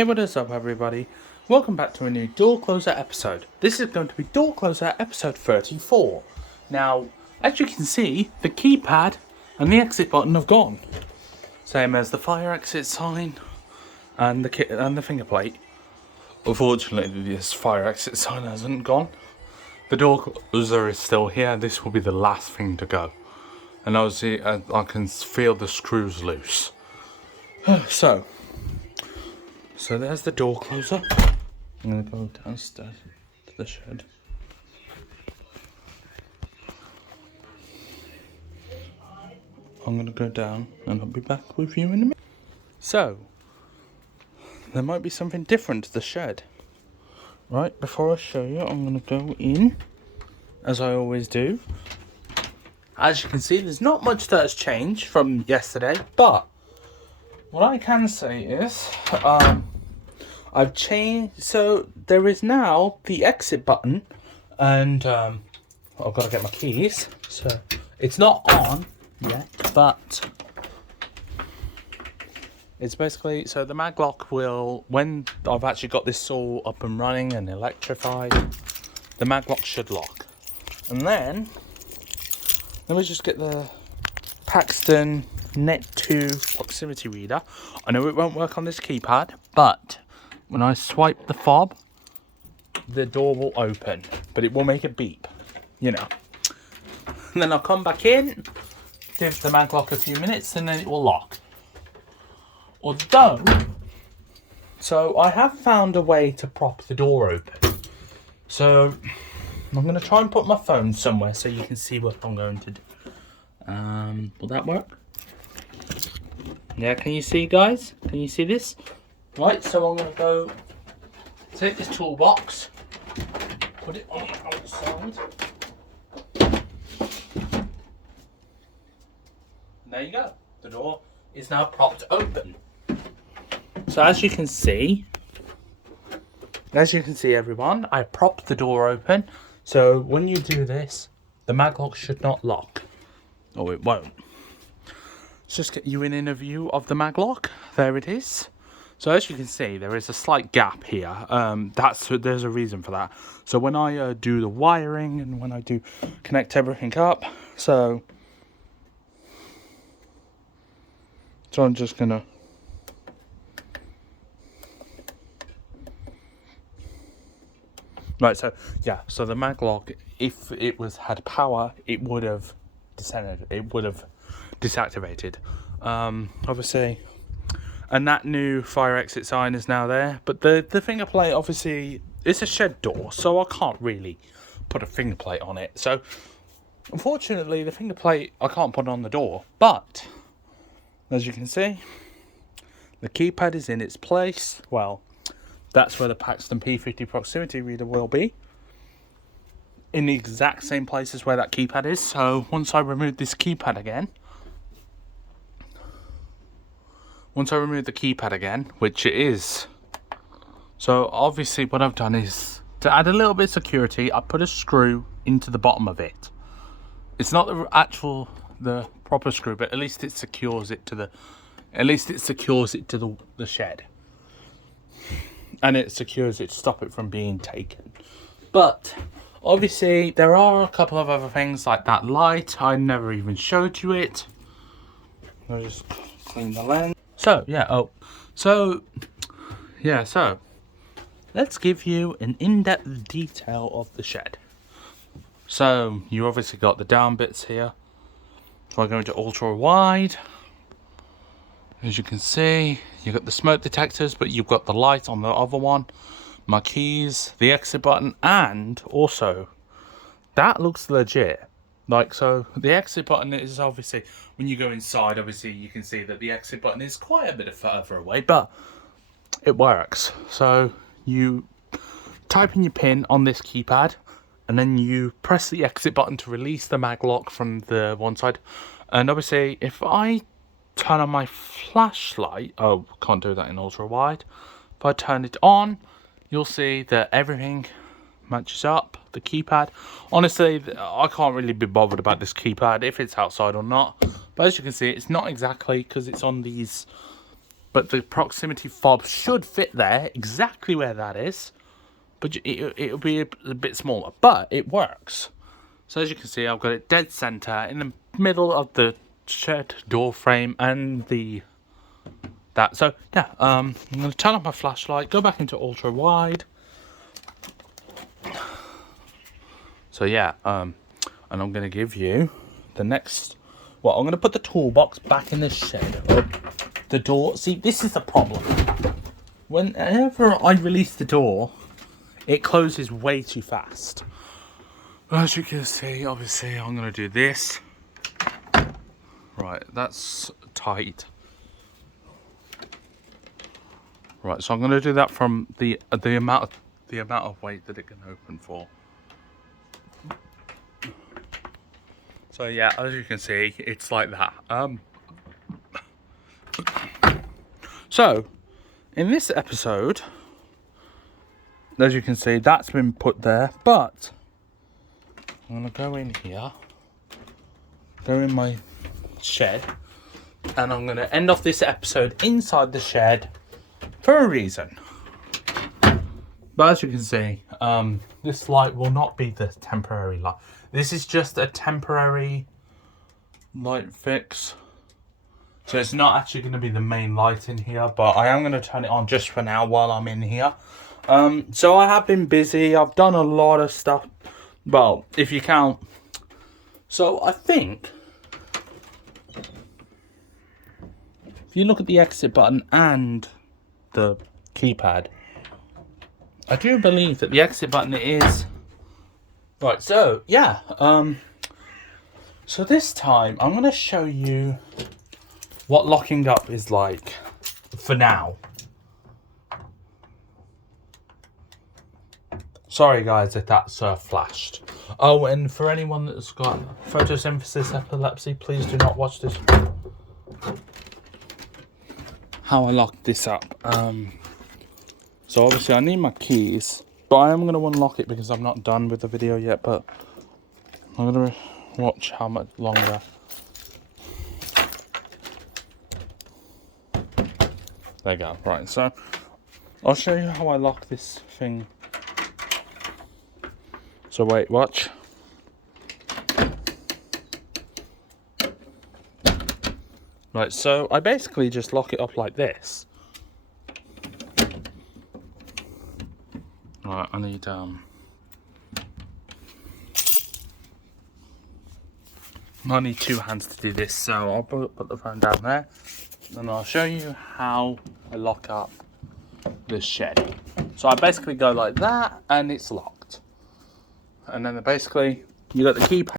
Hey, what is up everybody? Welcome back to a new Door Closer episode. This is going to be Door Closer episode 34. Now, as you can see, the keypad and the exit button have gone. Same as the fire exit sign and the finger plate. Unfortunately, this fire exit sign hasn't gone. The door closer is still here. This will be the last thing to go. And obviously, I can feel the screws loose. So there's the door closer. I'm going to go downstairs to the shed. I'm going to go down and I'll be back with you in a minute. So, there might be something different to the shed. Right, before I show you, I'm going to go in, as I always do. As you can see, there's not much that has changed from yesterday, but what I can say is, I've changed, so there is now the exit button, and I've got to get my keys, so it's not on yet, but it's basically, so the maglock will, when I've actually got this all up and running and electrified, the maglock should lock. And then, let me just get the Paxton Net 2 proximity reader. I know it won't work on this keypad, but when I swipe the fob, the door will open, but it will make a beep, you know. And then I'll come back in, give the maglock a few minutes, and then it will lock. Although, so I have found a way to prop the door open. So I'm going to try and put my phone somewhere so you can see what I'm going to do. Will that work? Yeah, can you see, guys? Can you see this? Right, so I'm going to go take this toolbox, put it on the outside. And there you go. The door is now propped open. So as you can see everyone, I propped the door open. So when you do this, the maglock should not lock. Or it won't. Let's just get you in a view of the maglock. There it is. So as you can see, there is a slight gap here. There's a reason for that. So when I do the wiring and when I do connect everything up, so I'm just gonna right. So yeah. So the maglock, if it had power, it would have descended. It would have desactivated. Obviously. And that new fire exit sign is now there. But the finger plate, obviously, it's a shed door, so I can't really put a finger plate on it. So, unfortunately, the finger plate, I can't put on the door. But, as you can see, the keypad is in its place. Well, that's where the Paxton P50 proximity reader will be. In the exact same place as where that keypad is. So, once I remove this keypad again, once I remove the keypad again, which it is, so obviously what I've done is, to add a little bit of security, I put a screw into the bottom of it. It's not the proper screw, but at least it secures it to the shed. And it secures it to stop it from being taken. But, obviously, there are a couple of other things, like that light. I never even showed you it. I'll just clean the lens. So let's give you an in-depth detail of the shed. So you obviously got the down bits here. So I go into ultra wide. As you can see, you've got the smoke detectors, but you've got the light on the other one. My keys, the exit button, and also that looks legit. Like, so the exit button is obviously, when you go inside, obviously you can see that the exit button is quite a bit further away, but it works. So you type in your PIN on this keypad, and then you press the exit button to release the maglock from the one side. And obviously, if I turn on my flashlight, oh, can't do that in ultra wide. If I turn it on, you'll see that everything matches up. The keypad, honestly, I can't really be bothered about this keypad if it's outside or not, but as you can see, it's not exactly, because it's on these but the proximity fob should fit there, exactly where that is. But it'll be a bit smaller, but it works. So as you can see, I've got it dead center in the middle of the shed door frame and that. So yeah, I'm going to turn off my flashlight, go back into ultra wide. So yeah, and I'm going to give you the next. Well, I'm going to put the toolbox back in the shed. The door. See, this is the problem. Whenever I release the door, it closes way too fast. As you can see, obviously, I'm going to do this. Right, that's tight. Right, so I'm going to do that from the amount of weight that it can open for. So yeah, as you can see, it's like that. So in this episode, as you can see, that's been put there, but I'm gonna go in here, go in my shed, and I'm gonna end off this episode inside the shed for a reason. But as you can see, this light will not be the temporary light. This is just a temporary light fix. So it's not actually going to be the main light in here, but I am going to turn it on just for now while I'm in here. So I have been busy. I've done a lot of stuff. Well, if you count. So I think if you look at the exit button and the keypad, I do believe that the exit button is right. So yeah, so this time I'm going to show you what locking up is like for now. Sorry guys if that's flashed. Oh, and for anyone that's got photosynthesis epilepsy, please do not watch this. How I lock this up. So obviously I need my keys, but I am going to unlock it because I'm not done with the video yet, but I'm going to watch how much longer. There you go. Right, so I'll show you how I lock this thing. So wait, watch. Right, so I basically just lock it up like this. Right, I need two hands to do this, so I'll put the phone down there, and I'll show you how I lock up this shed. So I basically go like that, and it's locked. And then basically, you got the keypad